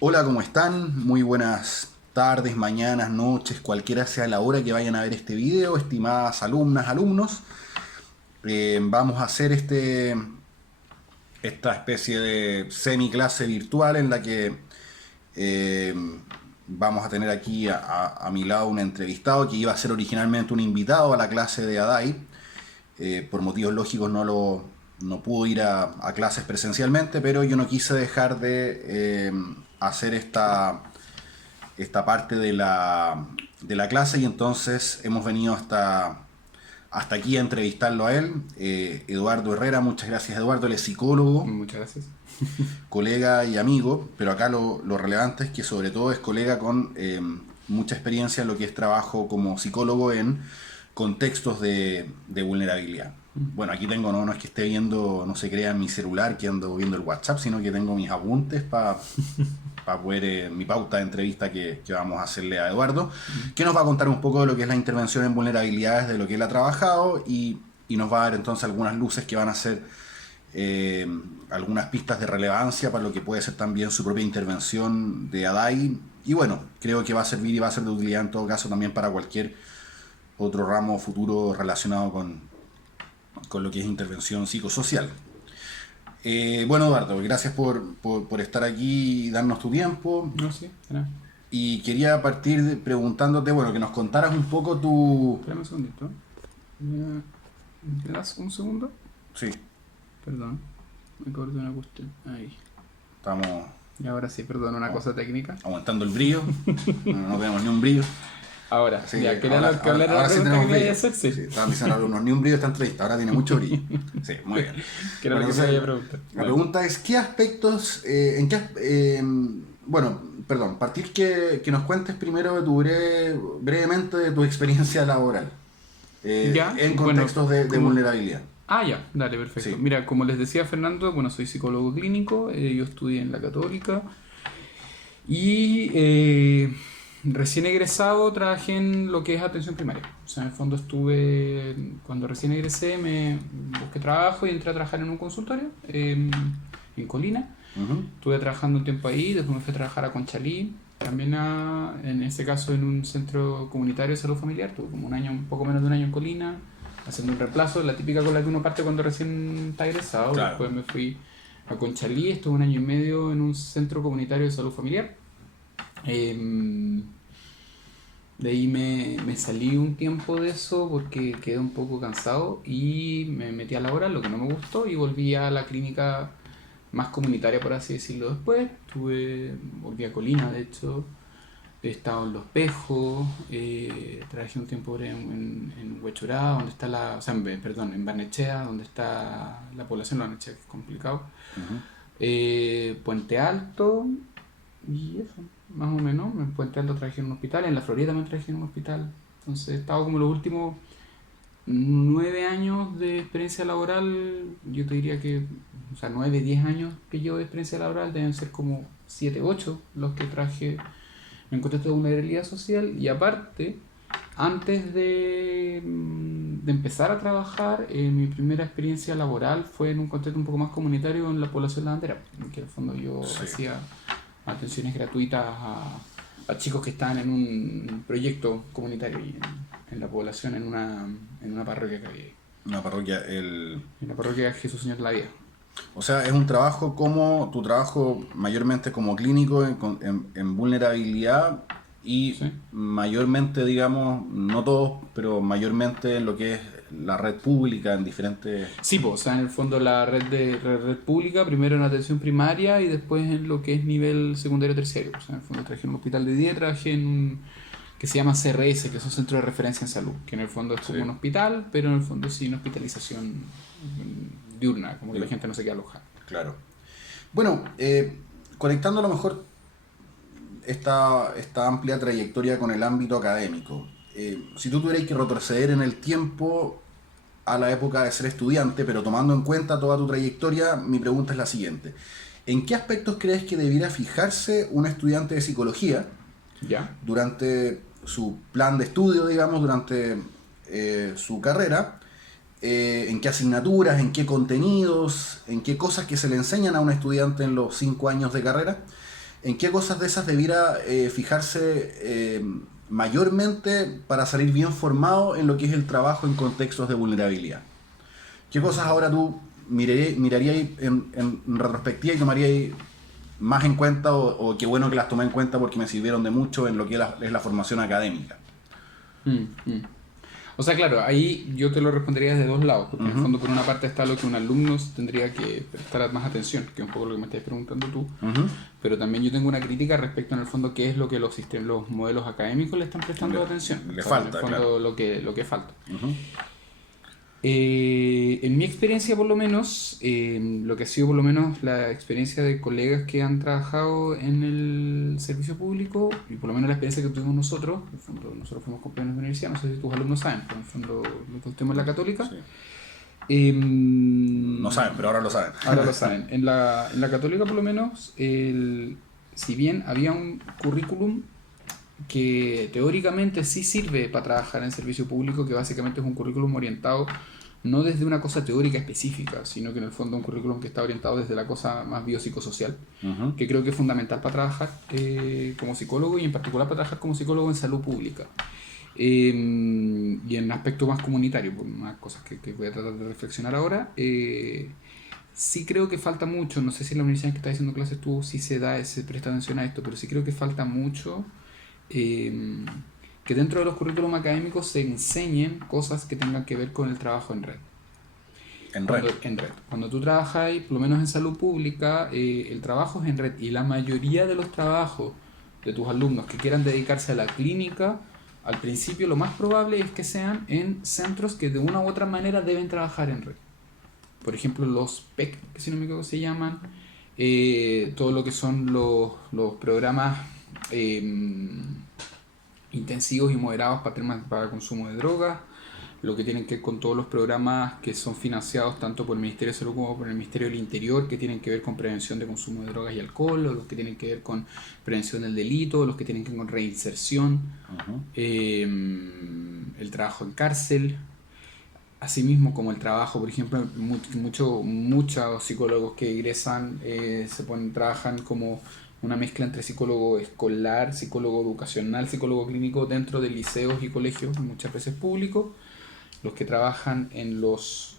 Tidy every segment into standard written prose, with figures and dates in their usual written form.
Hola, ¿cómo están? Muy buenas tardes, mañanas, noches, cualquiera sea la hora que vayan a ver este video, estimadas alumnas, alumnos. Vamos a hacer esta especie de semiclase virtual en la que eh, vamos a tener aquí a mi lado un entrevistado que iba a ser originalmente un invitado a la clase de ADAI. Por motivos lógicos no pudo ir a clases presencialmente, pero yo no quise dejar de hacer esta parte de la clase y entonces hemos venido hasta aquí a entrevistarlo a él. Eduardo Herrera, muchas gracias Eduardo, él es psicólogo, Muchas gracias. colega y amigo, pero acá lo relevante es que sobre todo es colega con mucha experiencia en lo que es trabajo como psicólogo en contextos de vulnerabilidad. Bueno, aquí tengo, no es que esté viendo, no se crea en mi celular que ando viendo el WhatsApp, sino que tengo mis apuntes para poder, mi pauta de entrevista que vamos a hacerle a Eduardo, que nos va a contar un poco de lo que es la intervención en vulnerabilidades, de lo que él ha trabajado y nos va a dar entonces algunas luces que van a ser eh, algunas pistas de relevancia para lo que puede ser también su propia intervención de ADAI. Y bueno, creo que va a servir y va a ser de utilidad en todo caso también para cualquier otro ramo futuro relacionado con lo que es intervención psicosocial. Bueno, Eduardo, gracias por estar aquí y darnos tu tiempo. No, sí, espera. Y quería partir preguntándote, bueno, que nos contaras un poco tu... Espérame un segundito. ¿Me ¿Me das un segundo? Sí, Perdón. Me acordé de una cuestión. Ahí. estamos Y ahora sí, perdón, una cosa técnica. aumentando el brillo. No tenemos ni un brillo. Ahora, Así ya, que ¿qué era lo que hablar de la ahora sí pregunta tenemos que quería brillo. hacer? Sí. Sí, estaban diciendo algunos, ni un brillo esta entrevista, ahora tiene mucho brillo. Sí, muy bien. ¿Qué era Bueno, lo que me entonces, había preguntado? la Bueno, pregunta es, ¿qué aspectos, bueno, perdón, partir que nos cuentes primero de brevemente de tu experiencia laboral ya, en bueno, contextos de como... vulnerabilidad? Ah, ya, dale, perfecto. Sí. Mira, como les decía Fernando, bueno, soy psicólogo clínico, yo estudié en la Católica y recién egresado trabajé en lo que es atención primaria. O sea, en el fondo cuando recién egresé me busqué trabajo y entré a trabajar en un consultorio en Colina. Ujú. Estuve trabajando un tiempo ahí, después me fui a trabajar a Conchalí, también en este caso en un centro comunitario de salud familiar. Tuve como un año, un poco menos de un año en Colina, haciendo un reemplazo, la típica con la que uno parte cuando recién está egresado. Claro. Después me fui a Conchalí, estuve un año y medio en un centro comunitario de salud familiar. Em, de ahí me salí un tiempo de eso porque quedé un poco cansado y me metí a laborar, lo que no me gustó, y volví a la clínica más comunitaria, por así decirlo. Después volví a Colina, de hecho, he estado en Los Pejos, trabajé un tiempo en Huechurá, donde está o sea, perdón, en Barnechea, donde está la población de Barnechea, que es complicado. Ujú. Puente Alto, y eso, más o menos. En Puente Alto trabajé en un hospital, en la Florida también trabajé en un hospital. Entonces he estado como los últimos 9 años de experiencia laboral. Yo te diría que, o sea, 9, 10 años que llevo de experiencia laboral deben ser como 7, 8 los que trabajé en contexto de vulnerabilidad social. Y aparte, antes de empezar a trabajar, mi primera experiencia laboral fue en un contexto un poco más comunitario en la población lavandera, que en el fondo yo Sí. hacía atenciones gratuitas a chicos que estaban en un proyecto comunitario y en la población, en una parroquia que había ahí. Una parroquia, En la parroquia Jesús Señor de la Vida. o sea, es un trabajo como tu trabajo mayormente como clínico en vulnerabilidad y ¿Sí? mayormente, digamos, no todos, pero mayormente en lo que es la red pública en diferentes... Sí, pues, o sea, en el fondo la red pública, primero en atención primaria y después en lo que es nivel secundario terciario. O sea, en el fondo trabajé en un hospital de día, trabajé en un que se llama CRS, que es un centro de referencia en salud, que en el fondo es como Sí, un hospital, pero en el fondo sí una hospitalización diurna, como que la sí, gente no se queda alojada. claro. Bueno, conectando a lo mejor esta amplia trayectoria con el ámbito académico, si tú tuvieras que retroceder en el tiempo a la época de ser estudiante, pero tomando en cuenta toda tu trayectoria, mi pregunta es la siguiente. ¿En qué aspectos crees que debiera fijarse un estudiante de psicología ¿Ya? durante su plan de estudio, digamos, durante su carrera? ¿En qué asignaturas, en qué contenidos, en qué cosas que se le enseñan a un estudiante en los 5 años de carrera? ¿en qué cosas de esas debiera fijarse mayormente para salir bien formado en lo que es el trabajo en contextos de vulnerabilidad? ¿Qué cosas ahora tú mirarías en retrospectiva y tomarías más en cuenta o qué bueno que las tomé en cuenta porque me sirvieron de mucho en lo que es la formación académica? O sea, claro, ahí yo te lo respondería desde dos lados, porque en el fondo por una parte está lo que un alumno tendría que prestar más atención, que es un poco lo que me estás preguntando tú, pero también yo tengo una crítica respecto en el fondo qué es lo que los modelos académicos le están prestando atención. Le falta, en el fondo claro. lo que falta. En mi experiencia por lo menos, lo que ha sido por lo menos la experiencia de colegas que han trabajado en el servicio público y por lo menos la experiencia que tuvimos nosotros, en el fondo nosotros fuimos compañeros de universidad, no sé si tus alumnos saben, pero en el fondo nosotros estuvimos en la Católica. Sí. No saben, pero ahora lo saben. Ahora lo saben. En la Católica por lo menos, si bien había un currículum que teóricamente sí sirve para trabajar en servicio público, que básicamente es un currículum orientado no desde una cosa teórica específica, sino que en el fondo un currículum que está orientado desde la cosa más biopsicosocial, que creo que es fundamental para trabajar como psicólogo y en particular para trabajar como psicólogo en salud pública. Y en aspecto más comunitario, por más cosas que voy a tratar de reflexionar ahora, sí creo que falta mucho, no sé si en la universidad en que estás haciendo clases tú sí se presta atención a esto, pero sí creo que falta mucho que dentro de los currículums académicos se enseñen cosas que tengan que ver con el trabajo en red. En red. Cuando tú trabajas, por lo menos en salud pública, el trabajo es en red y la mayoría de los trabajos de tus alumnos que quieran dedicarse a la clínica, al principio lo más probable es que sean en centros que de una u otra manera deben trabajar en red. Por ejemplo, los PEC, que si no me equivoco se llaman, todo lo que son los programas intensivos y moderados para consumo de drogas, lo que tienen que ver con todos los programas que son financiados tanto por el Ministerio de Salud como por el Ministerio del Interior, que tienen que ver con prevención de consumo de drogas y alcohol, o los que tienen que ver con prevención del delito, los que tienen que ver con reinserción, el trabajo en cárcel, asimismo como el trabajo, por ejemplo, muchos psicólogos que egresan trabajan como una mezcla entre psicólogo escolar, psicólogo educacional, psicólogo clínico dentro de liceos y colegios, muchas veces públicos, los que trabajan en los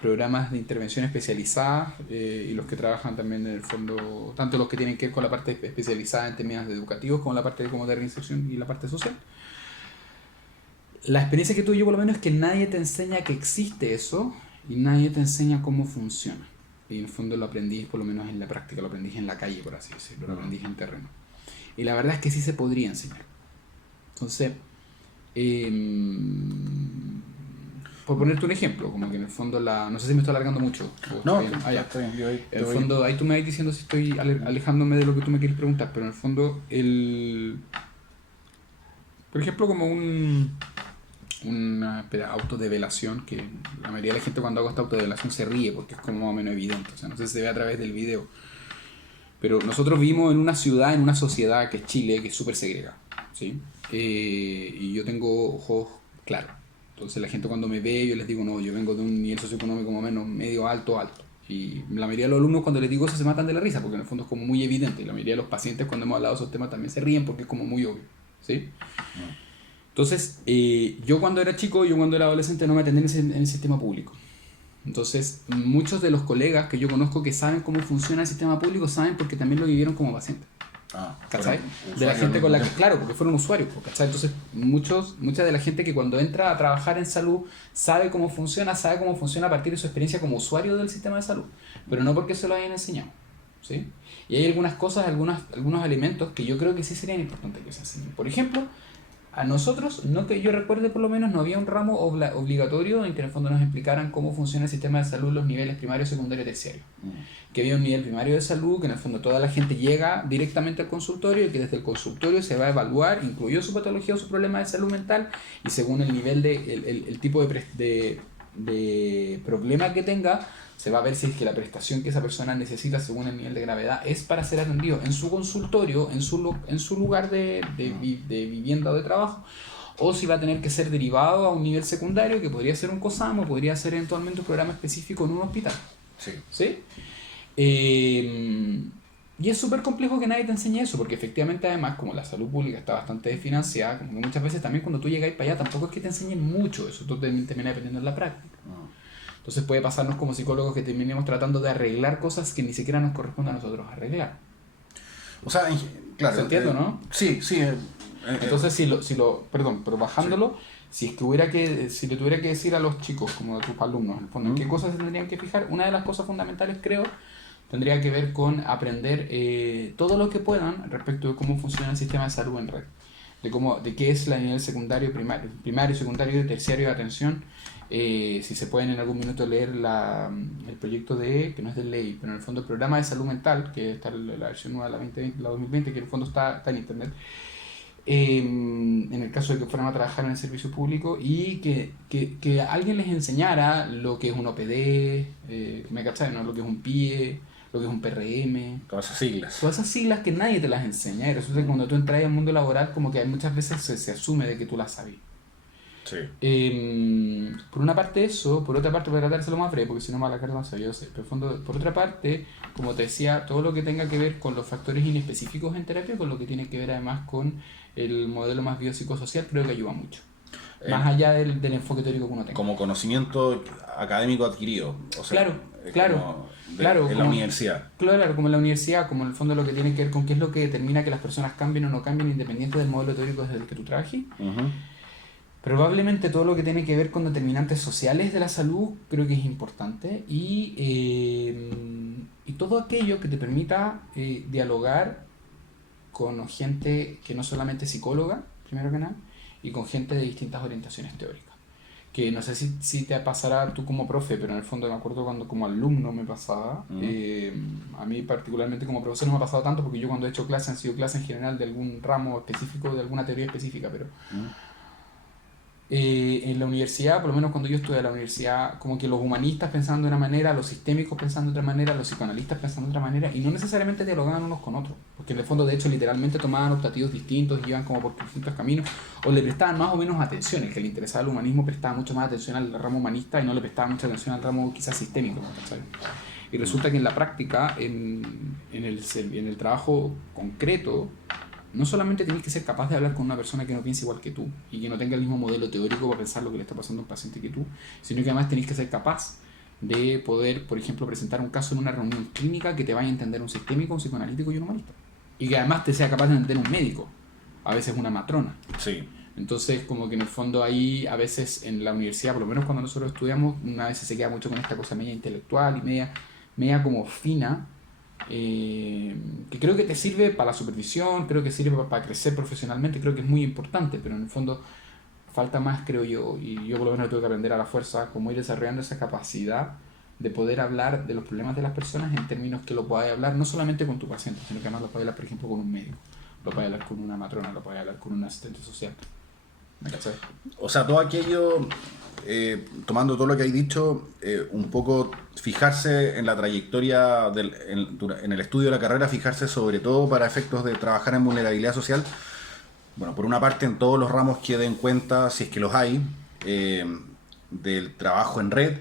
programas de intervención especializada y los que trabajan también en el fondo, tanto los que tienen que ver con la parte especializada en términos educativos como la parte de reinserción y la parte social. La experiencia que tuve yo por lo menos es que nadie te enseña que existe eso y nadie te enseña cómo funciona. Y en el fondo lo aprendí, por lo menos en la práctica, lo aprendí en la calle, por así decirlo, lo aprendí en terreno. Y la verdad es que sí se podría enseñar. Entonces, por ponerte un ejemplo, como que en el fondo no sé si me estoy alargando mucho. No, está bien. En el fondo, ahí tú me vas diciendo si estoy alejándome de lo que tú me quieres preguntar, pero en el fondo, por ejemplo, como una autodevelación, que la mayoría de la gente cuando hago esta autodevelación se ríe porque es como más o menos evidente, o sea, no sé si se ve a través del video, pero nosotros vivimos en una ciudad, en una sociedad que es Chile, que es súper segregada, ¿sí? Y yo tengo ojos claros, entonces la gente cuando me ve yo les digo, no, yo vengo de un nivel socioeconómico más o menos medio alto, y la mayoría de los alumnos cuando les digo eso se matan de la risa porque en el fondo es como muy evidente, y la mayoría de los pacientes cuando hemos hablado de esos temas también se ríen porque es como muy obvio, ¿sí? Entonces, yo cuando era chico, yo cuando era adolescente no me atendí en el sistema público. Entonces, muchos de los colegas que yo conozco que saben cómo funciona el sistema público saben porque también lo vivieron como pacientes. ¿Cachai? De la gente con la que, claro, porque fueron usuarios, ¿cachai? Entonces, mucha de la gente que cuando entra a trabajar en salud sabe cómo funciona a partir de su experiencia como usuario del sistema de salud, pero no porque se lo hayan enseñado, ¿sí? Y hay algunas cosas, algunos elementos que yo creo que sí serían importantes que se enseñen. Por ejemplo, a nosotros, no que yo recuerde por lo menos, no había un ramo obligatorio en que en el fondo nos explicaran cómo funciona el sistema de salud, los niveles primario, secundario y terciario. Que había un nivel primario de salud, que en el fondo toda la gente llega directamente al consultorio y que desde el consultorio se va a evaluar, incluido su patología o su problema de salud mental, y según el nivel el tipo de problema que tenga, se va a ver si es que la prestación que esa persona necesita según el nivel de gravedad es para ser atendido en su consultorio, en su lugar de vivienda o de trabajo, o si va a tener que ser derivado a un nivel secundario que podría ser un COSAM o podría ser eventualmente un programa específico en un hospital. Sí. ¿Sí? Y es súper complejo que nadie te enseñe eso, porque efectivamente además, como la salud pública está bastante desfinanciada, como que muchas veces también cuando tú llegáis para allá tampoco es que te enseñen mucho, eso todo termina dependiendo de la práctica. Entonces puede pasarnos como psicólogos que terminemos tratando de arreglar cosas que ni siquiera nos corresponde a nosotros arreglar. O sea, claro. ¿Se entiende, no? Sí, sí. Entonces, perdón, pero bajándolo, si es que si le tuviera que decir a los chicos, como a tus alumnos, en el fondo, ¿en qué cosas se tendrían que fijar? Una de las cosas fundamentales, creo, tendría que ver con aprender todo lo que puedan respecto de cómo funciona el sistema de salud en red, de qué es la nivel secundario, primario, secundario y terciario de atención. Si se pueden en algún minuto leer el proyecto que no es de ley, pero en el fondo el programa de salud mental, que está la versión nueva de la 2020, que en el fondo está en internet, en el caso de que fueran a trabajar en el servicio público, y que alguien les enseñara lo que es un OPD, ¿me cachai? ¿No? Lo que es un PIE, lo que es un PRM. Todas esas siglas. Todas esas siglas que nadie te las enseña, y resulta que cuando tú entras al mundo laboral, como que muchas veces se asume de que tú las sabes. Sí. Por una parte eso, por otra parte, voy a tratar de hacerlo más breve, porque si no me va a la más yo sé. Pero por otra parte, como te decía, todo lo que tenga que ver con los factores inespecíficos en terapia, con lo que tiene que ver además con el modelo más biopsicosocial, creo que ayuda mucho. Más allá del enfoque teórico que uno tenga. Como conocimiento académico adquirido. O sea, claro. En la universidad. Claro, como en la universidad, como en el fondo lo que tiene que ver con qué es lo que determina que las personas cambien o no cambien independiente del modelo teórico desde el que tú trabajes. Probablemente todo lo que tiene que ver con determinantes sociales de la salud creo que es importante, y todo aquello que te permita dialogar con gente que no solamente es psicóloga, primero que nada, y con gente de distintas orientaciones teóricas. Que no sé si te pasará tú como profe, pero en el fondo me acuerdo cuando como alumno me pasaba. A mí particularmente como profesor no me ha pasado tanto, porque yo cuando he hecho clases han sido clases en general de algún ramo específico, de alguna teoría específica, pero en la universidad, por lo menos cuando yo estudié en la universidad, como que los humanistas pensaban de una manera, los sistémicos pensaban de otra manera, los psicoanalistas pensaban de otra manera, y no necesariamente dialogaban unos con otros, porque en el fondo de hecho literalmente tomaban optativos distintos, iban como por distintos caminos, o le prestaban más o menos atención. El que le interesaba el humanismo prestaba mucho más atención al ramo humanista y no le prestaba mucha atención al ramo quizás sistémico, ¿sabes? Y resulta que en la práctica, en el trabajo concreto, no solamente tienes que ser capaz de hablar con una persona que no piense igual que tú y que no tenga el mismo modelo teórico para pensar lo que le está pasando a un paciente que tú, sino que además tenés que ser capaz de poder, por ejemplo, presentar un caso en una reunión clínica que te vaya a entender un sistémico, un psicoanalítico y un humanista. Y que además te sea capaz de entender un médico, a veces una matrona. Sí. Entonces, como que en el fondo ahí, a veces en la universidad, por lo menos cuando nosotros estudiamos, una vez se queda mucho con esta cosa media intelectual y media como fina, que creo que te sirve para la supervisión, creo que sirve para crecer profesionalmente, creo que es muy importante, pero en el fondo falta más, creo yo, y yo por lo menos tuve que aprender a la fuerza, cómo ir desarrollando esa capacidad de poder hablar de los problemas de las personas en términos que lo podáis hablar no solamente con tu paciente, sino que además lo podáis hablar, por ejemplo, con un médico, lo podáis hablar con una matrona, lo podáis hablar con un asistente social. ¿Me cachai? O sea, todo aquello, tomando todo lo que hay dicho, un poco fijarse en la trayectoria, en el estudio de la carrera, fijarse sobre todo para efectos de trabajar en vulnerabilidad social. Bueno, por una parte en todos los ramos que den cuenta, si es que los hay, del trabajo en red,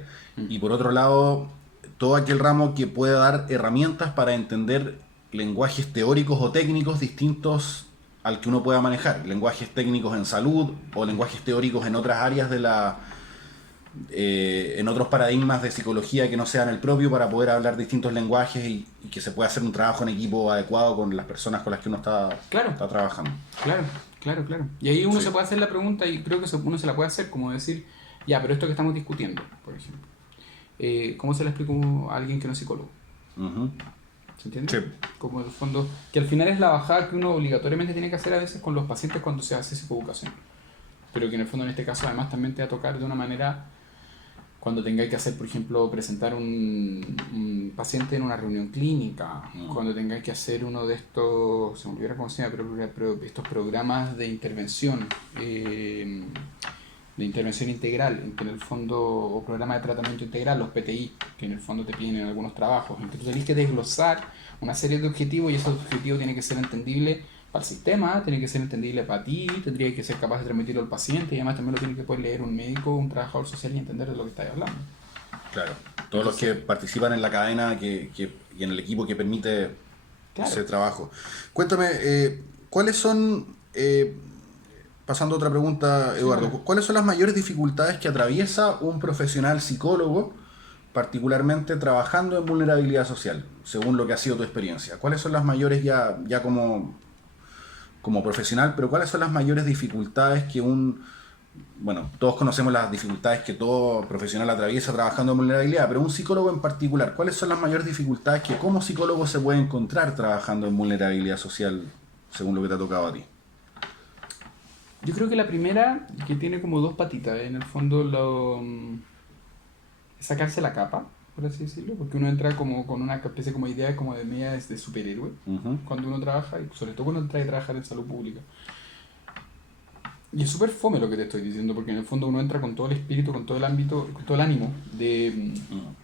y por otro lado, todo aquel ramo que pueda dar herramientas para entender lenguajes teóricos o técnicos distintos al que uno pueda manejar, lenguajes técnicos en salud o lenguajes teóricos en otras áreas en otros paradigmas de psicología que no sean el propio, para poder hablar distintos lenguajes y que se pueda hacer un trabajo en equipo adecuado con las personas con las que uno está trabajando. Claro. Y ahí uno se puede hacer la pregunta, y creo que uno se la puede hacer, como decir, ya, pero esto que estamos discutiendo, por ejemplo, ¿cómo se le explica a alguien que no es psicólogo? ¿Se entiende? Sí. Como en el fondo, que al final es la bajada que uno obligatoriamente tiene que hacer a veces con los pacientes cuando se hace psicoeducación, pero que en el fondo en este caso además también te va a tocar de una manera cuando tengáis que hacer, por ejemplo, presentar un paciente en una reunión clínica, cuando tengáis que hacer uno de estos, se me olvidó cómo se llama, pero estos programas de intervención integral, en que en el fondo, o programa de tratamiento integral, los PTI, que en el fondo te piden en algunos trabajos, en que tú tenés que desglosar una serie de objetivos, y esos objetivos tienen que ser entendibles para el sistema, tiene que ser entendible para ti, tendría que ser capaz de transmitirlo al paciente, y además también lo tiene que poder leer un médico, un trabajador social, y entender de lo que estáis hablando. Claro, todos los que participan en la cadena y en el equipo que permite Claro. ese trabajo. Cuéntame, ¿cuáles son, pasando a otra pregunta, Eduardo, Claro. cuáles son las mayores dificultades que atraviesa un profesional psicólogo, particularmente trabajando en vulnerabilidad social, según lo que ha sido tu experiencia? ¿Cuáles son las mayores ya como profesional, pero cuáles son las mayores dificultades que bueno, todos conocemos las dificultades que todo profesional atraviesa trabajando en vulnerabilidad, pero un psicólogo en particular, ¿cuáles son las mayores dificultades que como psicólogo se puede encontrar trabajando en vulnerabilidad social, según lo que te ha tocado a ti? Yo creo que la primera, que tiene como dos patitas, en el fondo es sacarse la capa, por así decirlo, porque uno entra como con una especie como idea como de media de superhéroe Ujú. cuando uno trabaja, y sobre todo cuando entra a trabajar en salud pública. Y es súper fome lo que te estoy diciendo, porque en el fondo uno entra con todo el espíritu, con todo el ámbito, con todo el ánimo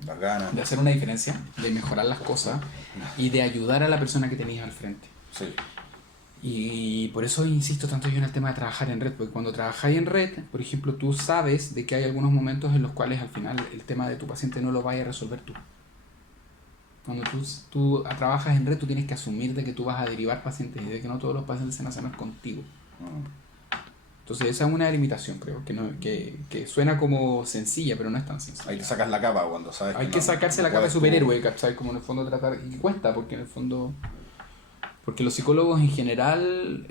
Las ganas. de hacer una diferencia, de mejorar las cosas y de ayudar a la persona que tenías al frente. Sí. Y por eso insisto tanto yo en el tema de trabajar en red, porque cuando trabajáis en red, por ejemplo, tú sabes de que hay algunos momentos en los cuales al final el tema de tu paciente no lo vayas a resolver tú. Cuando tú trabajas en red, tú tienes que asumir de que tú vas a derivar pacientes y de que no todos los pacientes se van a sanar contigo. Entonces esa es una limitación, creo, que suena como sencilla, pero no es tan sencilla. Ahí te sacas la capa cuando sabes Hay que que no, sacarse no la capa de puedes superhéroe, ¿cachai? Como en el fondo tratar, y que cuesta, porque en el fondo, porque los psicólogos en general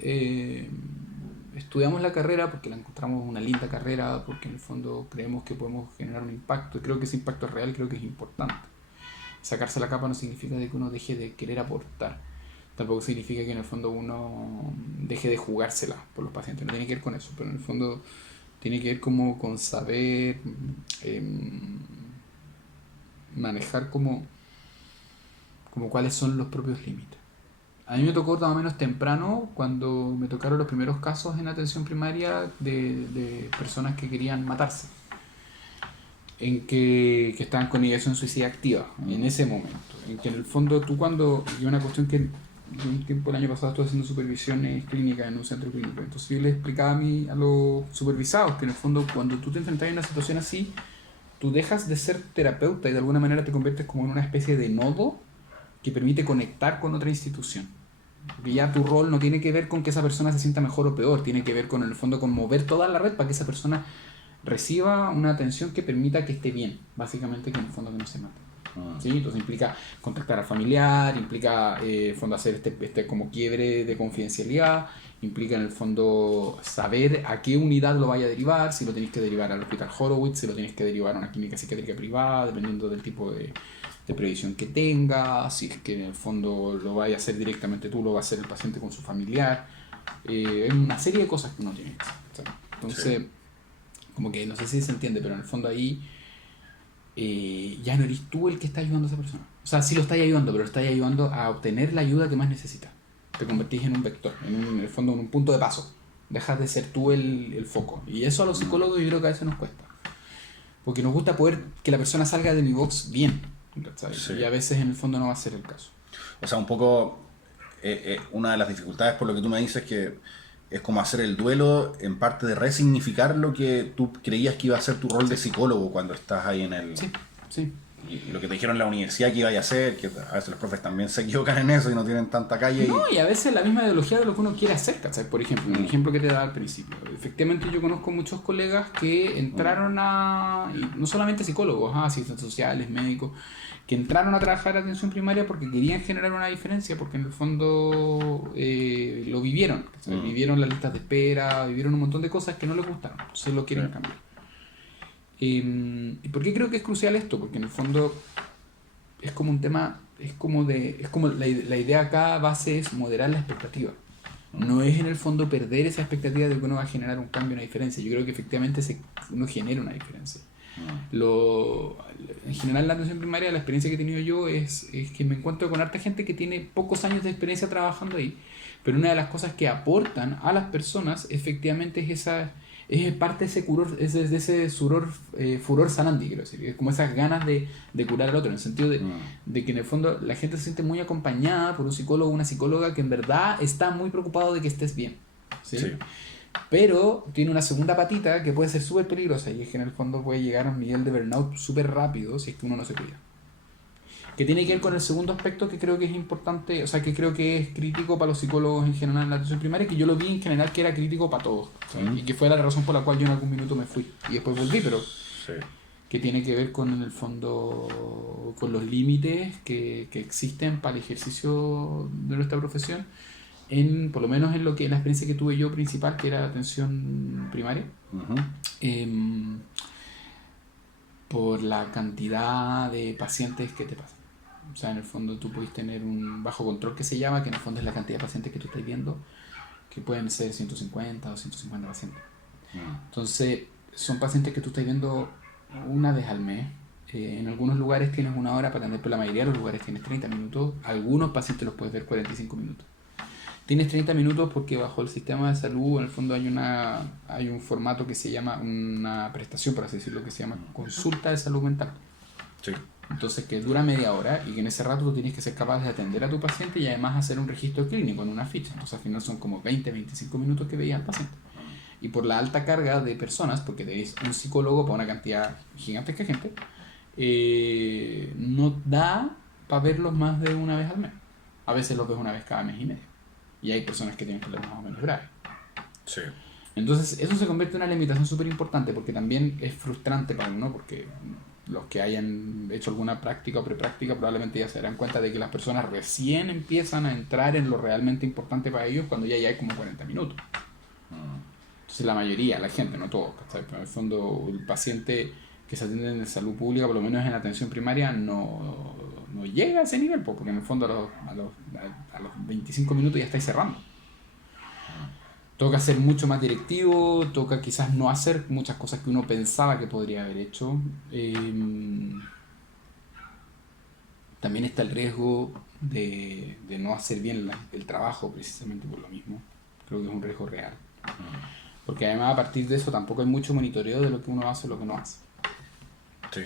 estudiamos la carrera porque la encontramos una linda carrera, porque en el fondo creemos que podemos generar un impacto, y creo que ese impacto es real, creo que es importante. Sacarse la capa no significa de que uno deje de querer aportar. Tampoco significa que en el fondo uno deje de jugársela por los pacientes. No tiene que ver con eso, pero en el fondo tiene que ver como con saber manejar como cuáles son los propios límites. A mí me tocó más o menos temprano cuando me tocaron los primeros casos en atención primaria de personas que querían matarse, en que estaban con ideación suicida activa en ese momento, en que en el fondo tú cuando, y una cuestión que yo un tiempo el año pasado estuve haciendo supervisiones clínicas en un centro clínico, entonces yo les explicaba a los supervisados que en el fondo cuando tú te enfrentas a una situación así, tú dejas de ser terapeuta y de alguna manera te conviertes como en una especie de nodo que permite conectar con otra institución. Porque ya tu rol no tiene que ver con que esa persona se sienta mejor o peor, tiene que ver con en el fondo con mover toda la red para que esa persona reciba una atención que permita que esté bien, básicamente que en el fondo que no se mate. ¿Sí? Entonces implica contactar al familiar, implica fondo hacer este como quiebre de confidencialidad, implica en el fondo saber a qué unidad lo vaya a derivar, si lo tenéis que derivar al hospital Horowitz, si lo tenéis que derivar a una clínica psiquiátrica privada, dependiendo del tipo de previsión que tenga, si es que en el fondo lo vaya a hacer directamente tú, lo va a hacer el paciente con su familiar. Hay una serie de cosas que uno tiene que hacer. Entonces, sí, como que no sé si se entiende, pero en el fondo ahí ya no eres tú el que está ayudando a esa persona. O sea, sí lo estás ayudando, pero lo estás ayudando a obtener la ayuda que más necesita. Te convertís en un vector, en el fondo en un punto de paso. Dejas de ser tú el foco. Y eso a los psicólogos yo creo que a veces nos cuesta. Porque nos gusta poder que la persona salga de mi box bien. Sí. Y a veces en el fondo no va a ser el caso. O sea, un poco una de las dificultades por lo que tú me dices que es como hacer el duelo en parte de resignificar lo que tú creías que iba a ser tu rol de psicólogo cuando estás ahí en el... Sí, sí. Y lo que te dijeron en la universidad que iba a hacer, que a veces los profes también se equivocan en eso y no tienen tanta calle. No, y a veces la misma ideología de lo que uno quiere hacer, ¿cachai? Por ejemplo, un ejemplo que te daba al principio. Efectivamente yo conozco muchos colegas que entraron y no solamente psicólogos, asistentes sociales, médicos, que entraron a trabajar en atención primaria porque querían generar una diferencia, porque en el fondo lo vivieron, vivieron las listas de espera, vivieron un montón de cosas que no les gustaron, entonces lo quieren cambiar. ¿Y por qué creo que es crucial esto? Porque en el fondo es como un tema, es como la idea acá base es moderar la expectativa. No es en el fondo perder esa expectativa de que uno va a generar un cambio, una diferencia. Yo creo que efectivamente uno genera una diferencia. En general en la atención primaria la experiencia que he tenido yo es que me encuentro con harta gente que tiene pocos años de experiencia trabajando ahí, pero una de las cosas que aportan a las personas efectivamente es parte de ese de ese furor sanandi, quiero decir, es como esas ganas de curar al otro, en el sentido de que en el fondo la gente se siente muy acompañada por un psicólogo o una psicóloga que en verdad está muy preocupado de que estés bien, ¿sí? Sí. Pero tiene una segunda patita que puede ser súper peligrosa y es que en el fondo puede llegar a un nivel de burnout súper rápido si es que uno no se cuida. que tiene que ver con el segundo aspecto que creo que es importante, o sea, que creo que es crítico para los psicólogos en general en la atención primaria, que yo lo vi en general que era crítico para todos, y que fue la razón por la cual yo en algún minuto me fui y después volví, pero Sí. que tiene que ver con, en el fondo, con los límites que existen para el ejercicio de nuestra profesión, por lo menos en lo que la experiencia que tuve yo principal, que era la atención primaria. Ujú. Por la cantidad de pacientes que te pasan. O sea, en el fondo tú puedes tener un bajo control que se llama, que en el fondo es la cantidad de pacientes que tú estás viendo, que pueden ser 150 o 150 pacientes. Entonces, son pacientes que tú estás viendo una vez al mes. En algunos lugares tienes una hora para atender, pero la mayoría de los lugares tienes 30 minutos. Algunos pacientes los puedes ver 45 minutos. Tienes 30 minutos porque bajo el sistema de salud, en el fondo hay un formato que se llama una prestación, por así decirlo, que se llama consulta de salud mental. Sí. Entonces, que dura media hora y que en ese rato tú tienes que ser capaz de atender a tu paciente y además hacer un registro clínico en una ficha. Entonces, al final son como 20-25 minutos que veías al paciente. Y por la alta carga de personas, porque tenéis un psicólogo para una cantidad gigantesca de gente, no da para verlos más de una vez al mes. A veces los ves una vez cada mes y medio. Y hay personas que tienen problemas más o menos graves. Sí. Entonces, eso se convierte en una limitación súper importante porque también es frustrante para uno, porque los que hayan hecho alguna práctica o prepráctica probablemente ya se darán cuenta de que las personas recién empiezan a entrar en lo realmente importante para ellos cuando ya hay como 40 minutos. Entonces, la mayoría, la gente, no todos, ¿sabes? Pero en el fondo, el paciente que se atiende en salud pública, por lo menos en la atención primaria, no llega a ese nivel, porque en el fondo a los 25 minutos ya estáis cerrando. Toca ser mucho más directivo, toca quizás no hacer muchas cosas que uno pensaba que podría haber hecho. También está el riesgo de no hacer bien el trabajo precisamente por lo mismo. Creo que es un riesgo real. Porque además a partir de eso tampoco hay mucho monitoreo de lo que uno hace o lo que no hace. Sí.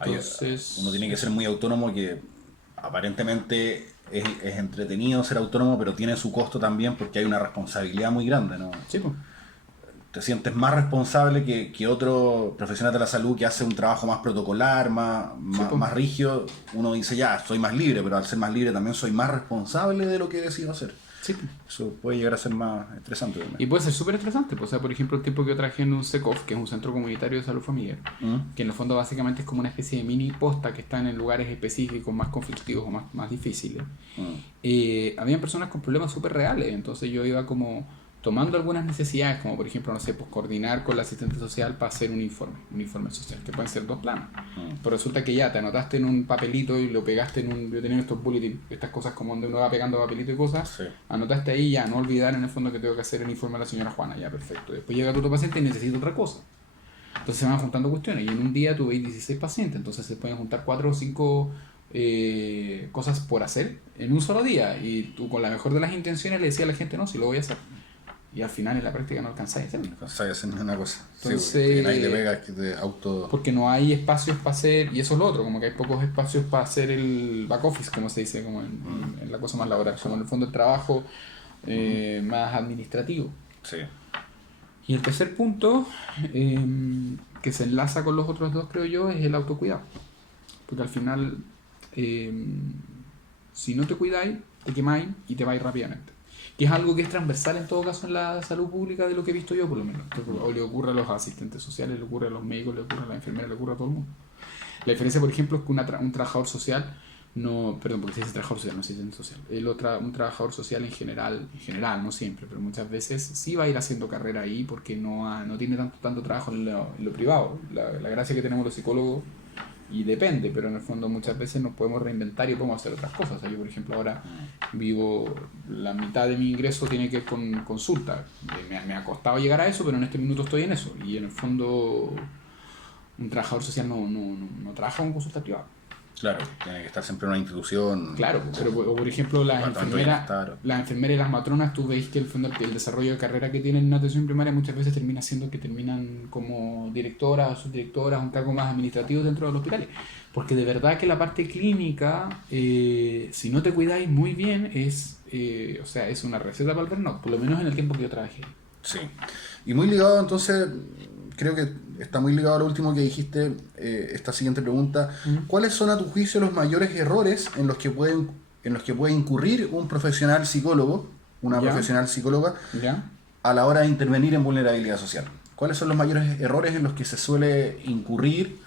Entonces, uno tiene que ser muy autónomo, que aparentemente es entretenido ser autónomo, pero tiene su costo también porque hay una responsabilidad muy grande, ¿no? sí, pues. Te sientes más responsable que otro profesional de la salud que hace un trabajo más protocolar, más rígido. Uno dice, ya, soy más libre, pero al ser más libre también soy más responsable de lo que decido hacer. Sí. Eso puede llegar a ser más estresante también. Y puede ser súper estresante. Pues, o sea, por ejemplo, el tiempo que yo trabajé en un SECOF, que es un centro comunitario de salud familiar, que en el fondo básicamente es como una especie de mini posta que están en lugares específicos más conflictivos o más difíciles. Habían personas con problemas súper reales. Entonces yo iba como tomando algunas necesidades, como por ejemplo, no sé, pues coordinar con la asistente social para hacer un informe social, que pueden ser 2 planos. Pero resulta que ya te anotaste en un papelito y lo pegaste yo tenía estos bulletins, estas cosas como donde uno va pegando papelito y cosas, Sí. anotaste ahí, ya, no olvidar en el fondo que tengo que hacer el informe a la señora Juana, ya, perfecto. Después llega tu otro paciente y necesita otra cosa. Entonces se van juntando cuestiones, y en un día tuve 16 pacientes, entonces se pueden juntar 4 o 5 cosas por hacer en un solo día, y tú con la mejor de las intenciones le decías a la gente, no, si lo voy a hacer. Y al final en la práctica no alcanzáis a hacerlo. No alcanzáis a hacer ni una cosa. Entonces, sí, nadie te pega, que te auto... Porque no hay espacios para hacer, y eso es lo otro, como que hay pocos espacios para hacer el back office, como se dice, como en la cosa más laboral, como en el fondo el trabajo más administrativo. Sí. Y el tercer punto, que se enlaza con los otros dos, creo yo, es el autocuidado. Porque al final, si no te cuidáis, te quemáis y te vais rápidamente. Que es algo que es transversal en todo caso en la salud pública, de lo que he visto yo por lo menos. O le ocurre a los asistentes sociales, le ocurre a los médicos, le ocurre a las enfermeras, le ocurre a todo el mundo. La diferencia, por ejemplo, es que un trabajador social, porque se dice trabajador social, no asistente social. Un trabajador social en general, no siempre, pero muchas veces sí va a ir haciendo carrera ahí porque no tiene tanto trabajo en lo privado. La gracia que tenemos los psicólogos, y depende, pero en el fondo muchas veces nos podemos reinventar y podemos hacer otras cosas. O sea, yo, por ejemplo, ahora la mitad de mi ingreso tiene que ver con consulta. Me ha costado llegar a eso, pero en este minuto estoy en eso. Y en el fondo, un trabajador social no trabaja con consulta privada. Claro, tiene que estar siempre en una institución. Claro, pero por ejemplo las enfermeras y las matronas, tú veis que el desarrollo de carrera que tienen en atención primaria muchas veces termina siendo que terminan como directoras o subdirectoras, un cargo más administrativo dentro de los hospitales. Porque de verdad que la parte clínica, si no te cuidáis muy bien, es una receta para el burnout, por lo menos en el tiempo que yo trabajé. Sí. Y muy ligado entonces, creo que está muy ligado a lo último que dijiste, esta siguiente pregunta. ¿Cuáles son a tu juicio los mayores errores en los que puede incurrir un profesional psicólogo, una ¿Ya? profesional psicóloga, ¿Ya? a la hora de intervenir en vulnerabilidad social? ¿Cuáles son los mayores errores en los que se suele incurrir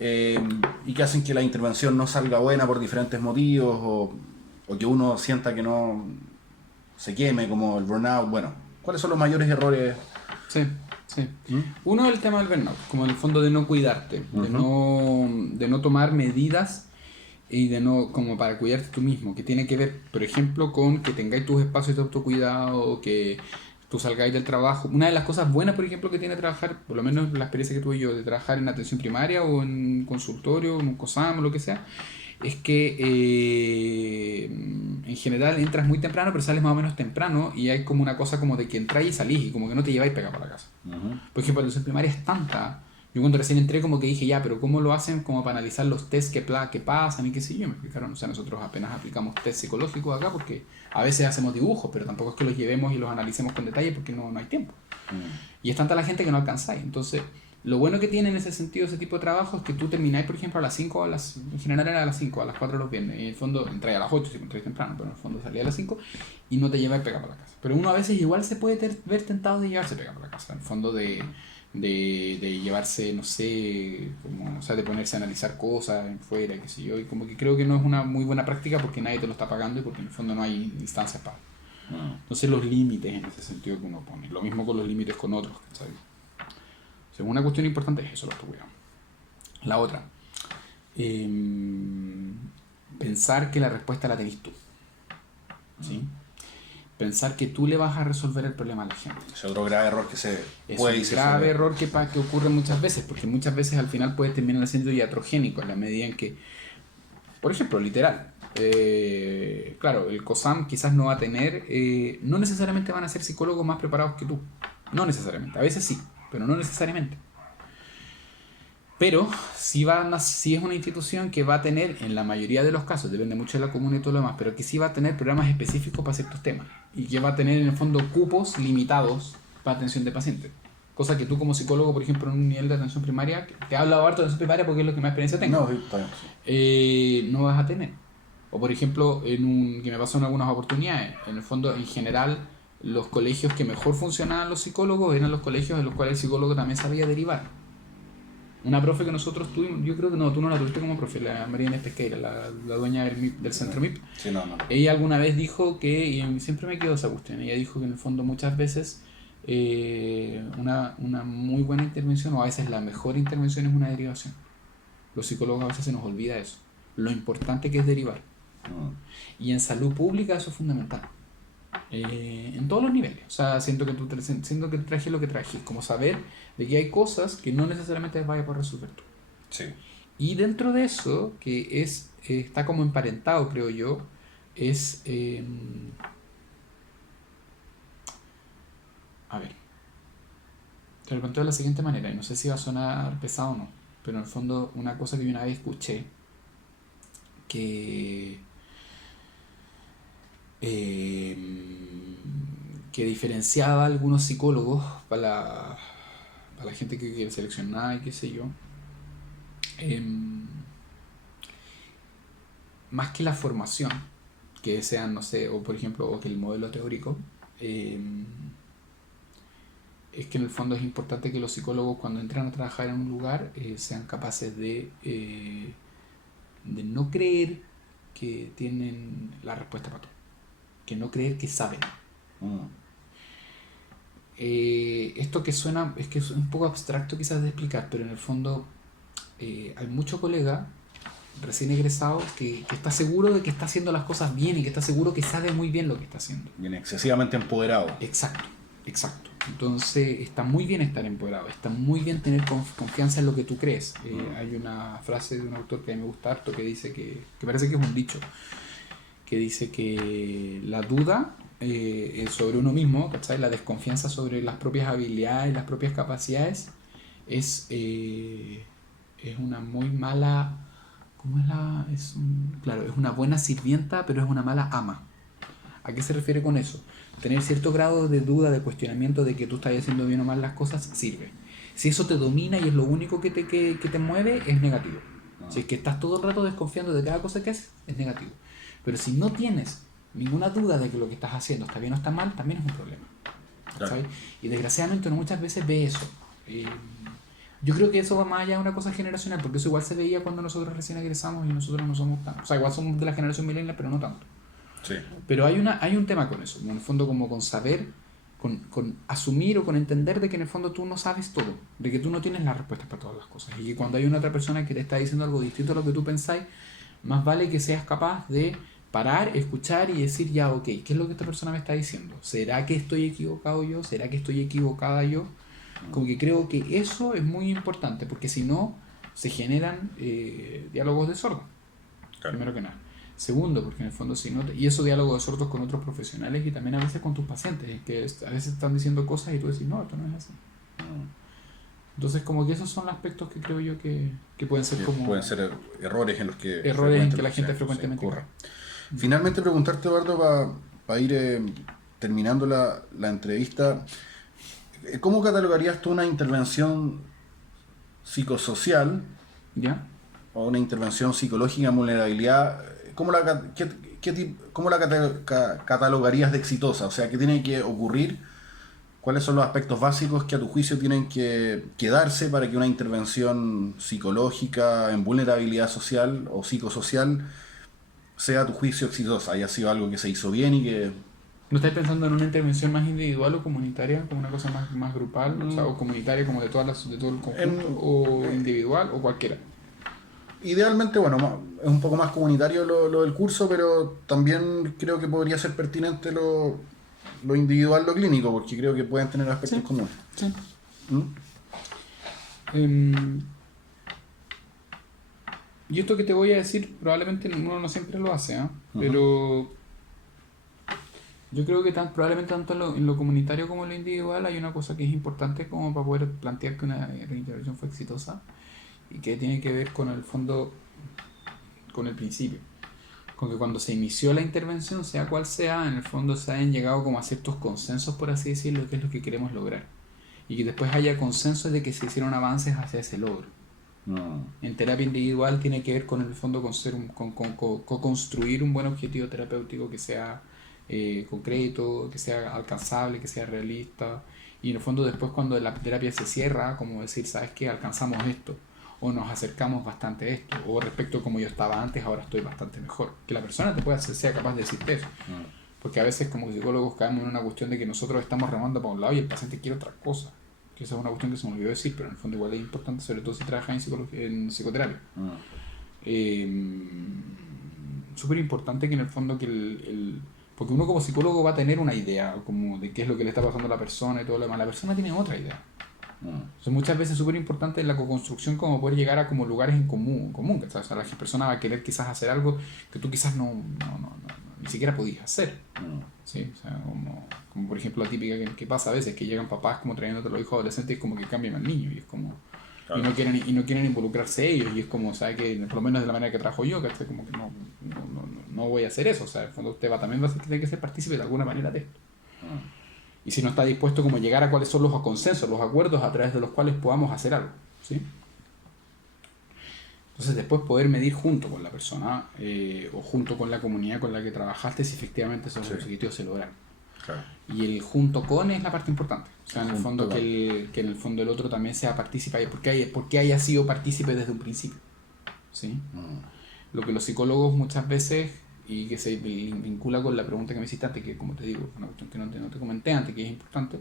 y que hacen que la intervención no salga buena por diferentes motivos o que uno sienta que no se queme, como el burnout? Bueno, ¿cuáles son los mayores errores? Sí, sí. Uno es el tema del burnout, como en el fondo de no cuidarte, de no tomar medidas y de no, como para cuidarte tú mismo, que tiene que ver, por ejemplo, con que tengáis tus espacios de autocuidado, que tú salgáis del trabajo. Una de las cosas buenas, por ejemplo, que tiene trabajar, por lo menos la experiencia que tuve yo, de trabajar en atención primaria o en un consultorio, en un COSAM o lo que sea, es que en general entras muy temprano, pero sales más o menos temprano y hay como una cosa como de que entráis y salís y como que no te lleváis pegado para la casa. Por ejemplo, la atención primaria es tanta. Yo cuando recién entré como que dije, ya, pero ¿cómo lo hacen como para analizar los test que pasan y qué sé yo? Me explicaron, o sea, nosotros apenas aplicamos test psicológicos acá porque a veces hacemos dibujos, pero tampoco es que los llevemos y los analicemos con detalle porque no hay tiempo. Y es tanta la gente que no alcanzáis. Entonces, lo bueno que tiene en ese sentido ese tipo de trabajo es que tú termináis, por ejemplo, a las 5, en general era a las 5, a las 4 los viernes, y en el fondo entráis a las 8 si entráis temprano, pero en el fondo salía a las 5 y no te lleváis pegado para la casa. Pero uno a veces igual se puede ver tentado de llevarse pegado para la casa, en el fondo de llevarse, no sé, como, o sea, de ponerse a analizar cosas en fuera, qué sé yo, y como que creo que no es una muy buena práctica porque nadie te lo está pagando y porque en el fondo no hay instancias para. Entonces los límites en ese sentido que uno pone, lo mismo con los límites con otros, ¿sabes? O sea, una cuestión importante es eso, lo autocuidado. La otra, pensar que la respuesta la tenés tú, ¿sí? Pensar que tú le vas a resolver el problema a la gente. Es otro grave error que es un grave error que ocurre muchas veces, porque muchas veces al final puedes terminar siendo iatrogénico en la medida en que, por ejemplo, literal, claro, el COSAM quizás no va a tener, no necesariamente van a ser psicólogos más preparados que tú, no necesariamente, a veces sí, pero no necesariamente. Pero sí es una institución que va a tener, en la mayoría de los casos, depende mucho de la comuna y todo lo demás, pero que sí va a tener programas específicos para ciertos temas y que va a tener en el fondo cupos limitados para atención de pacientes. Cosa que tú como psicólogo, por ejemplo, en un nivel de atención primaria, te he hablado harto de atención primaria porque es lo que más experiencia tengo, no vas a tener. O por ejemplo, que me pasó en algunas oportunidades, en el fondo, en general, los colegios que mejor funcionaban los psicólogos eran los colegios en los cuales el psicólogo también sabía derivar. Una profe que nosotros tuvimos, yo creo que no, tú no la tuviste como profe, la María Inés Pesqueira, la dueña del centro MIP. Sí, no. Ella alguna vez dijo que, y siempre me quedó esa cuestión, ella dijo que en el fondo muchas veces una muy buena intervención, o a veces la mejor intervención, es una derivación. Los psicólogos a veces se nos olvida eso, lo importante que es derivar. Y en salud pública eso es fundamental. En todos los niveles, o sea, siento que traje lo que traje, como saber de que hay cosas que no necesariamente vaya a poder resolver tú. Sí. Y dentro de eso, que está como emparentado, creo yo, es a ver, te lo planteo de la siguiente manera, y no sé si va a sonar pesado o no, pero en el fondo una cosa que yo una vez escuché que diferenciaba a algunos psicólogos para la gente que quiere seleccionar y qué sé yo, más que la formación que sean, no sé, o por ejemplo, o que el modelo teórico, es que en el fondo es importante que los psicólogos cuando entran a trabajar en un lugar sean capaces de no creer que tienen la respuesta para todo, que no creer que saben. Esto que suena, es que es un poco abstracto quizás de explicar, pero en el fondo hay mucho colega recién egresado que está seguro de que está haciendo las cosas bien y que está seguro que sabe muy bien lo que está haciendo. Bien, excesivamente empoderado. Exacto. Entonces está muy bien estar empoderado, está muy bien tener confianza en lo que tú crees. Hay una frase de un autor que a mí me gusta harto que dice que parece que es un dicho, que dice que la duda sobre uno mismo, ¿cachai? La desconfianza sobre las propias habilidades y las propias capacidades es una muy mala, ¿cómo es claro, es una buena sirvienta, pero es una mala ama. ¿A qué se refiere con eso? Tener cierto grado de duda, de cuestionamiento de que tú estás haciendo bien o mal las cosas sirve. Si eso te domina y es lo único que te mueve, es negativo. Si es que estás todo el rato desconfiando de cada cosa que haces, es negativo. Pero si no tienes ninguna duda de que lo que estás haciendo está bien o está mal, también es un problema. ¿Sabes? Y desgraciadamente uno muchas veces ve eso. Yo creo que eso va más allá de una cosa generacional, porque eso igual se veía cuando nosotros recién egresamos y nosotros no somos tan... O sea, igual somos de la generación millennial, pero no tanto. Sí. Pero hay un tema con eso, en el fondo como con saber, con asumir o con entender de que en el fondo tú no sabes todo, de que tú no tienes las respuestas para todas las cosas, y que cuando hay una otra persona que te está diciendo algo distinto a lo que tú pensáis, más vale que seas capaz de parar, escuchar y decir ya, ok, ¿qué es lo que esta persona me está diciendo? ¿Será que estoy equivocado yo? ¿Será que estoy equivocada yo? Como que creo que eso es muy importante, porque si no, se generan diálogos de sordo, primero que nada. Segundo, porque en el fondo si no y esos diálogos de sordos con otros profesionales y también a veces con tus pacientes, que a veces están diciendo cosas y tú decís, no, esto no es así. Entonces como que esos son los aspectos que creo yo que pueden ser como... Pueden ser errores en los que... Errores en que la gente frecuentemente ocurra. Finalmente preguntarte, Eduardo, para ir terminando la entrevista, ¿cómo catalogarías tú una intervención psicosocial? ¿Ya? O una intervención psicológica en vulnerabilidad? ¿Cómo la catalogarías de exitosa? O sea, ¿qué tiene que ocurrir? ¿Cuáles son los aspectos básicos que a tu juicio tienen que darse para que una intervención psicológica en vulnerabilidad social o psicosocial sea a tu juicio exitosa? ¿Haya sido algo que se hizo bien y que... ¿No estáis pensando en una intervención más individual o comunitaria, como una cosa más grupal, o sea, o comunitaria como de todo el conjunto, o individual, o cualquiera? Idealmente, bueno, es un poco más comunitario lo del curso, pero también creo que podría ser pertinente lo individual, lo clínico, porque creo que pueden tener aspectos comunes. Sí. Y esto que te voy a decir, probablemente uno no siempre lo hace, pero yo creo que probablemente tanto en lo comunitario como en lo individual hay una cosa que es importante como para poder plantear que una reintervención fue exitosa, y que tiene que ver con el fondo, con el principio, con que cuando se inició la intervención, sea cual sea, en el fondo se hayan llegado como a ciertos consensos, por así decirlo, que es lo que queremos lograr, y que después haya consenso de que se hicieron avances hacia ese logro. En terapia individual tiene que ver con el fondo con construir un buen objetivo terapéutico que sea concreto, que sea alcanzable, que sea realista, y en el fondo después cuando la terapia se cierra, como decir, ¿sabes qué? Alcanzamos esto, o nos acercamos bastante a esto, o respecto a como yo estaba antes, ahora estoy bastante mejor. Que la persona sea capaz de decirte eso. Porque a veces como psicólogos caemos en una cuestión de que nosotros estamos remando para un lado y el paciente quiere otra cosa. Que esa es una cuestión que se me olvidó decir, pero en el fondo igual es importante, sobre todo si trabajas en psicoterapia. Súper importante que en el fondo porque uno como psicólogo va a tener una idea como de qué es lo que le está pasando a la persona y todo lo demás. La persona tiene otra idea. Entonces muchas veces es súper importante en la co-construcción como poder llegar a como lugares en común, o sea, la persona va a querer quizás hacer algo que tú quizás no ni siquiera podías hacer. ¿Sí? O sea, como por ejemplo la típica que pasa a veces, que llegan papás como trayéndote a los hijos adolescentes y como que cambian al niño, y es como... Claro. Y no quieren involucrarse ellos, y es como, ¿sabe? Que por lo menos de la manera que trabajo yo, que como que no voy a hacer eso, o sea, en el fondo usted también va a tener que ser partícipe de alguna manera de esto. Y si no está dispuesto como a llegar a cuáles son los consensos, los acuerdos a través de los cuales podamos hacer algo, ¿sí? Entonces después poder medir junto con la persona o junto con la comunidad con la que trabajaste si efectivamente esos objetivos se lograron. Claro. Y el junto con es la parte importante. O sea, en el fondo que en el fondo el otro también sea partícipe, porque haya sido partícipe desde un principio. ¿Sí? Lo que los psicólogos muchas veces, y que se vincula con la pregunta que me hiciste antes, que como te digo, una cuestión que no te comenté antes, que es importante,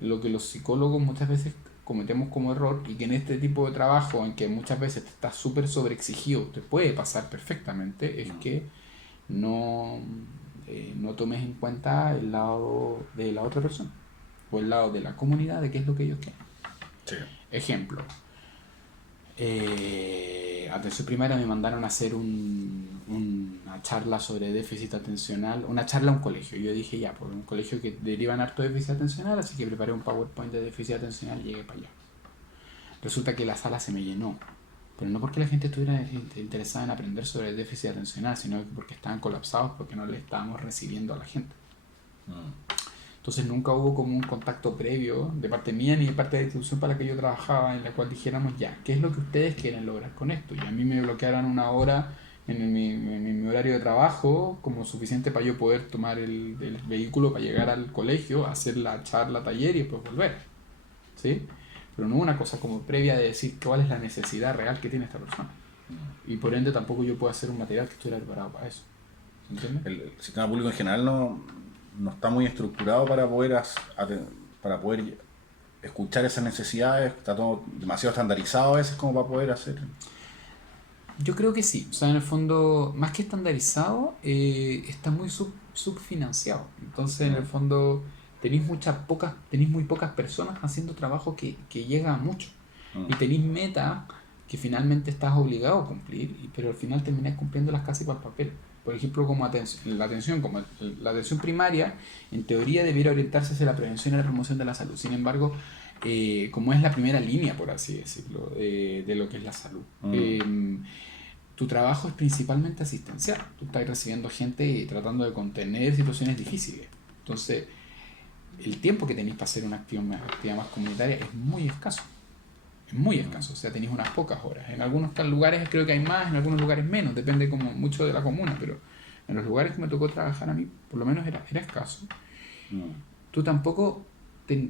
lo que los psicólogos muchas veces cometemos como error, y que en este tipo de trabajo en que muchas veces te estás súper sobreexigido, te puede pasar perfectamente, es que no tomes en cuenta el lado de la otra persona o el lado de la comunidad de qué es lo que ellos quieren. Sí. Ejemplo, atención primaria me mandaron a hacer una charla sobre déficit atencional, una charla a un colegio. Yo dije ya, por un colegio que derivan harto de déficit atencional, así que preparé un PowerPoint de déficit atencional y llegué para allá. Resulta que la sala se me llenó, pero no porque la gente estuviera interesada en aprender sobre el déficit atencional, sino porque estaban colapsados porque no le estábamos recibiendo a la gente. Entonces nunca hubo como un contacto previo de parte mía ni de parte de la institución para la que yo trabajaba, en la cual dijéramos ya, ¿qué es lo que ustedes quieren lograr con esto? Y a mí me bloquearon una hora en mi horario de trabajo como suficiente para yo poder tomar el vehículo para llegar al colegio, hacer la charla, taller y después volver. ¿Sí? Pero no hubo una cosa como previa de decir cuál es la necesidad real que tiene esta persona. Y por ende tampoco yo puedo hacer un material que estuviera preparado para eso. ¿Entiendes? El sistema público en general no está muy estructurado para poder escuchar esas necesidades, está todo demasiado estandarizado a veces como para poder hacer. Yo creo que sí. O sea, en el fondo, más que estandarizado, está muy subfinanciado. Entonces, en el fondo, tenéis muy pocas personas haciendo trabajo que llega a mucho. Y tenéis metas que finalmente estás obligado a cumplir, pero al final termináis cumpliéndolas casi por papel. Por ejemplo, como la atención primaria, en teoría debería orientarse hacia la prevención y la promoción de la salud. Sin embargo, como es la primera línea, por así decirlo, de lo que es la salud, tu trabajo es principalmente asistencial. Tú estás recibiendo gente y tratando de contener situaciones difíciles. Entonces, el tiempo que tenéis para hacer una actividad más comunitaria es muy escaso. Es muy escaso, o sea, tenéis unas pocas horas. En algunos lugares creo que hay más, en algunos lugares menos, depende como mucho de la comuna, pero en los lugares que me tocó trabajar a mí, por lo menos era escaso. Tú tampoco,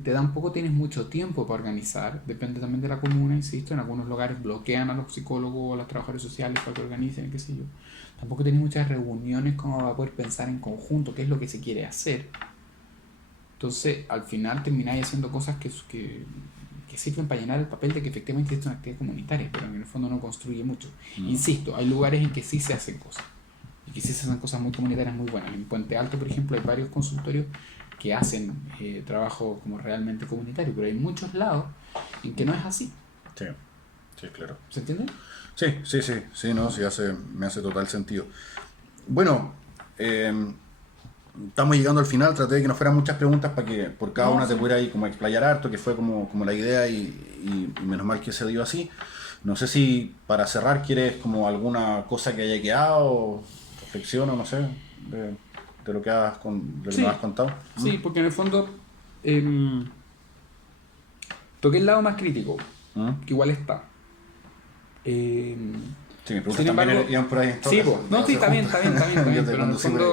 tampoco tienes mucho tiempo para organizar, depende también de la comuna, insisto, en algunos lugares bloquean a los psicólogos o a los trabajadores sociales para que organicen, qué sé yo. Tampoco tienes muchas reuniones como para poder pensar en conjunto qué es lo que se quiere hacer. Entonces, al final termináis haciendo cosas que sirven para llenar el papel de que efectivamente es una actividad comunitaria, pero en el fondo no construye mucho. Insisto, hay lugares en que sí se hacen cosas, y que sí se hacen cosas muy comunitarias muy buenas. En Puente Alto, por ejemplo, hay varios consultorios que hacen trabajo como realmente comunitario, pero hay muchos lados en que no es así. Sí, sí, claro. ¿Se entiende? Sí, no, sí me hace total sentido. Bueno, estamos llegando al final, traté de que no fueran muchas preguntas para que por cada una te pudiera ahí como explayar harto, que fue como la idea y menos mal que se dio así. No sé si para cerrar quieres como alguna cosa que haya quedado, reflexión o no sé, de lo que nos has contado. Sí, porque en el fondo toqué el lado más crítico, que igual está. Sí, mis preguntas Sin embargo, también iban por ahí. Sí, no, sí, está bien, pero en el fondo siempre...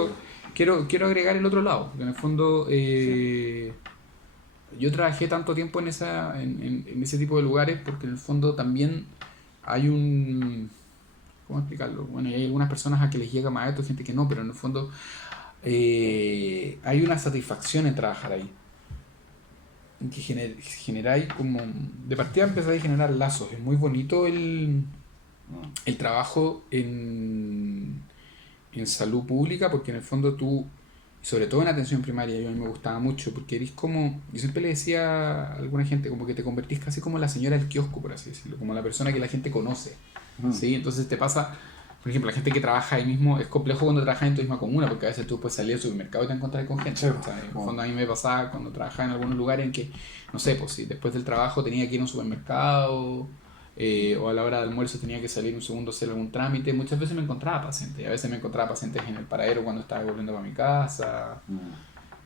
quiero agregar el otro lado, que en el fondo yo trabajé tanto tiempo en ese tipo de lugares porque en el fondo también hay ¿cómo explicarlo? Bueno, y hay algunas personas a que les llega más esto, gente que no, pero en el fondo hay una satisfacción en trabajar ahí. En que generáis como... De partida empezáis a generar lazos. Es muy bonito el trabajo en salud pública, porque en el fondo tú, sobre todo en atención primaria, a mí me gustaba mucho, porque eres como, yo siempre le decía a alguna gente, como que te convertís casi como la señora del kiosco, por así decirlo, como la persona que la gente conoce, ¿sí? Entonces te pasa, por ejemplo, la gente que trabaja ahí mismo, es complejo cuando trabajas en tu misma comuna, porque a veces tú puedes salir al supermercado y te encuentras con gente, o sea, en el fondo a mí me pasaba cuando trabajaba en algunos lugares en que, no sé, pues si después del trabajo tenía que ir a un supermercado, o a la hora de almuerzo tenía que salir un segundo a hacer algún trámite, muchas veces me encontraba pacientes, a veces me encontraba pacientes en el paradero cuando estaba volviendo para mi casa,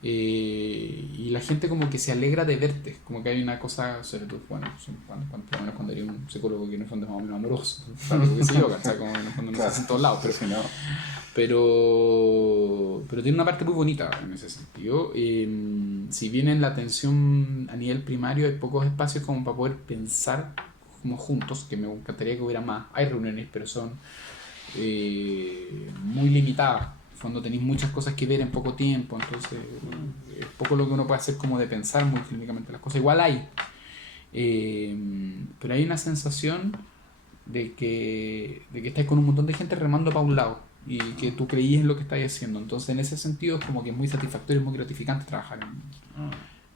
y la gente como que se alegra de verte, como que hay una cosa, sobre todo, bueno, por lo menos cuando eres un psicólogo que en el fondo es más o menos amoroso, claro, que sé yo, ¿cachai? Como en el fondo no se hace en todos lados, pero tiene una parte muy bonita en ese sentido. Si bien en la atención a nivel primario hay pocos espacios como para poder pensar como juntos, que me encantaría que hubiera más. Hay reuniones, pero son muy limitadas. En el fondo tenéis muchas cosas que ver en poco tiempo, entonces es poco lo que uno puede hacer como de pensar muy clínicamente las cosas. Igual hay, pero hay una sensación de que estáis con un montón de gente remando para un lado y que tú creíes en lo que estáis haciendo. Entonces en ese sentido es como que es muy satisfactorio, es muy gratificante trabajar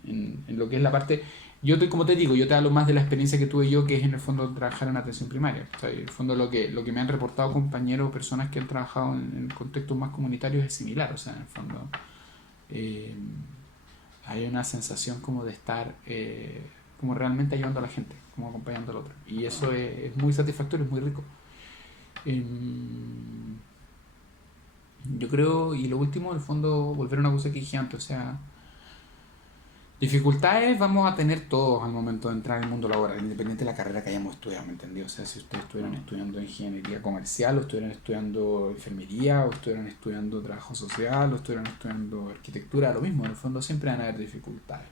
en lo que es la parte... Yo como te digo, yo te hablo más de la experiencia que tuve yo, que es en el fondo trabajar en atención primaria. O sea, en el fondo lo que me han reportado compañeros o personas que han trabajado en contextos más comunitarios es similar. O sea, en el fondo hay una sensación como de estar como realmente ayudando a la gente, como acompañando al otro. Y eso es muy satisfactorio, es muy rico. Yo creo, y lo último, en el fondo, volver a una cosa que dije antes, o sea, Dificultades vamos a tener todos al momento de entrar en el mundo laboral, independiente de la carrera que hayamos estudiado, ¿me entendió? O sea, si ustedes estuvieran estudiando ingeniería comercial, o estuvieran estudiando enfermería, o estuvieran estudiando trabajo social, o estuvieran estudiando arquitectura, lo mismo, en el fondo siempre van a haber dificultades.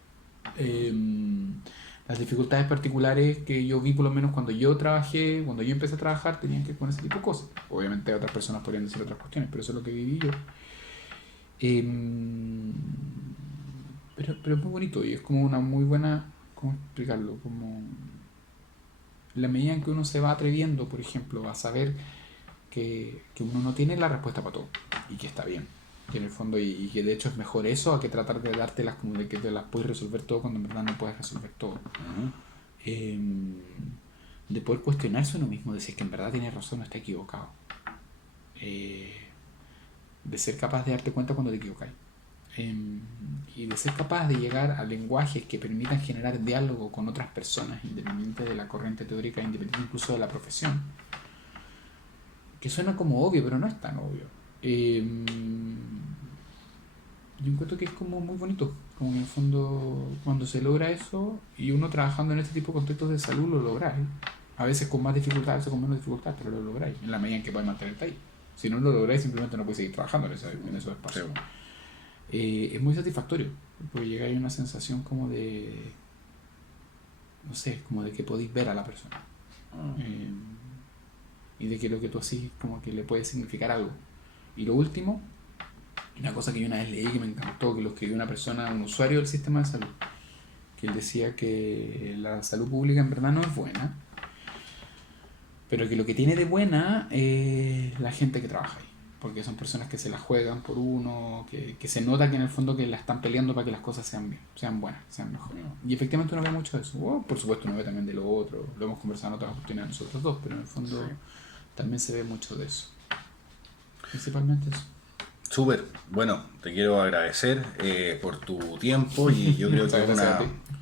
Las dificultades particulares que yo vi, por lo menos cuando yo empecé a trabajar, tenían que ver con ese tipo de cosas. Obviamente otras personas podrían decir otras cuestiones, pero eso es lo que viví yo. Pero es muy bonito y es como una muy buena, ¿cómo explicarlo? Como en la medida en que uno se va atreviendo, por ejemplo, a saber que uno no tiene la respuesta para todo y que está bien. Que en el fondo, y que de hecho es mejor eso a que tratar de dártelas como de que te las puedes resolver todo cuando en verdad no puedes resolver todo. De poder cuestionarse uno mismo, de si es que en verdad tiene razón o está equivocado. De ser capaz de darte cuenta cuando te equivocáis. Y de ser capaz de llegar a lenguajes que permitan generar diálogo con otras personas, independiente de la corriente teórica, independiente incluso de la profesión. Que suena como obvio, pero no es tan obvio. Yo encuentro que es como muy bonito, como en el fondo cuando se logra eso y uno trabajando en este tipo de contextos de salud lo lográis. A veces con más dificultad, a veces con menos dificultad, pero lo lográis, en la medida en que podéis mantenerte ahí. Si no lo lográis, simplemente no podéis seguir trabajando en esos espacios. Es muy satisfactorio, porque llegáis a una sensación como de, no sé, como de que podéis ver a la persona. Y de que lo que tú hacís como que le puede significar algo. Y lo último, una cosa que yo una vez leí que me encantó, que lo escribió una persona, un usuario del sistema de salud, que él decía que la salud pública en verdad no es buena, pero que lo que tiene de buena es la gente que trabaja ahí, porque son personas que se la juegan por uno, que se nota que en el fondo que la están peleando para que las cosas sean bien, sean buenas, sean mejores. Y efectivamente uno ve mucho de eso. Por supuesto uno ve también de lo otro, lo hemos conversado en otras oportunidades nosotros dos, pero en el fondo también se ve mucho de eso. Principalmente eso. Súper, bueno, te quiero agradecer por tu tiempo y yo creo que es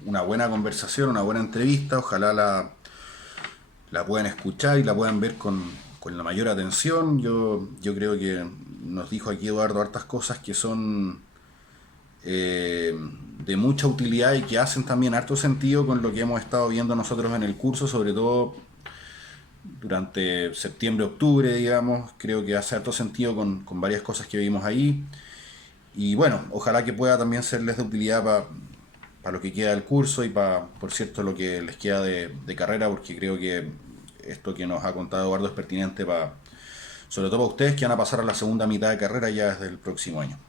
una buena conversación, una buena entrevista, ojalá la puedan escuchar y la puedan ver con la mayor atención. Yo creo que nos dijo aquí Eduardo hartas cosas que son de mucha utilidad y que hacen también harto sentido con lo que hemos estado viendo nosotros en el curso, sobre todo durante septiembre-octubre, digamos. Creo que hace harto sentido con varias cosas que vimos ahí. Y bueno, ojalá que pueda también serles de utilidad para lo que queda del curso y por cierto, lo que les queda de carrera, porque creo que esto que nos ha contado Eduardo es pertinente sobre todo para ustedes que van a pasar a la segunda mitad de carrera ya desde el próximo año.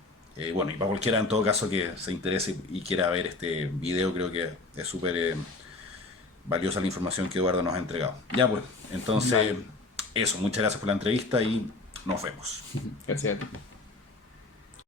Bueno, y para cualquiera en todo caso que se interese y quiera ver este video, creo que es súper valiosa la información que Eduardo nos ha entregado. Ya pues, entonces, eso, muchas gracias por la entrevista y nos vemos. Gracias a ti.